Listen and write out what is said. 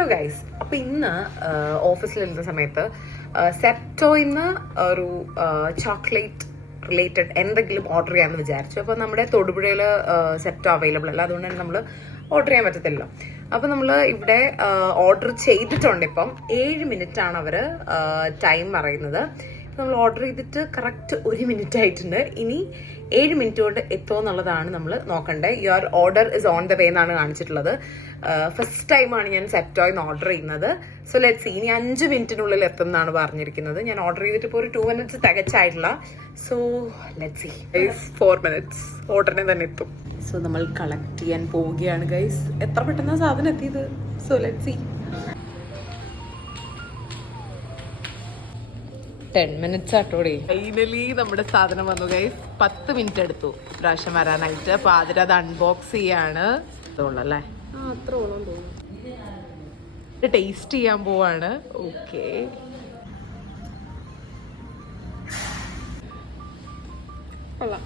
Hello guys, അപ്പോൾ ഇന്ന് ഓഫീസിലിരുന്ന സമയത്ത് സെപ്റ്റോയിന്ന് ഒരു ചോക്ലേറ്റ് റിലേറ്റഡ് എന്തെങ്കിലും ഓർഡർ ചെയ്യാമെന്ന് വിചാരിച്ചു. അപ്പോൾ നമ്മുടെ തൊടുപുഴയിൽ സെപ്റ്റോ അവൈലബിൾ അല്ല, അതുകൊണ്ട് തന്നെ നമ്മൾ ഓർഡർ ചെയ്യാൻ പറ്റത്തില്ല. അപ്പോൾ നമ്മൾ ഇവിടെ ഓർഡർ ചെയ്തിട്ടുണ്ട്. ഇപ്പം 7 മിനിറ്റാണ് അവർ ടൈം പറയുന്നത്. നമ്മൾ ഓർഡർ ചെയ്തിട്ട് കറക്റ്റ് 1 മിനിറ്റ് ആയിട്ടുണ്ട്. ഇനി 7 മിനിറ്റ് കൊണ്ട് എത്തുമോ എന്നുള്ളതാണ് നമ്മൾ നോക്കണ്ടേ. Your order is on the way എന്നാണ് കാണിച്ചിട്ടുള്ളത്. ഫസ്റ്റ് ടൈമാണ് ഞാൻ സെപ്റ്റോയിന്ന് ഓർഡർ ചെയ്യുന്നത്. So let's see. ഇനി 5 മിനിറ്റിനുള്ളിൽ എത്തും എന്നാണ് പറഞ്ഞിരിക്കുന്നത്. ഞാൻ ഓർഡർ ചെയ്തിട്ട് ഇപ്പോൾ ഒരു 2 മിനിറ്റ്സ് തികച്ചായിട്ടില്ല. So let's see. 4 മിനിറ്റ്സ് ഓർഡറിനെ തന്നെ എത്തും. സോ നമ്മൾ കളക്ട് ചെയ്യാൻ പോവുകയാണ് ഗൈസ്. എത്ര പെട്ടെന്ന് സാധനം എത്തിയത്. So let's see. 10 മിനിറ്റ്സ് ആട്ടോടെ ഫൈനലി നമ്മുടെ സാധനം വന്നു ഗൈസ്. 10 മിനിറ്റ് എടുത്തു പ്രാവശ്യം വരാനായിട്ട്. അപ്പൊ ആദ്യം അത് അൺബോക്സ് ചെയ്യാണ്. ഇതുള്ളല്ലേ, അത്ര ഓളം തോന്നുന്നു. ടേസ്റ്റ് ചെയ്യാൻ പോവാണ്. ഓക്കെ, കൊള്ളാം.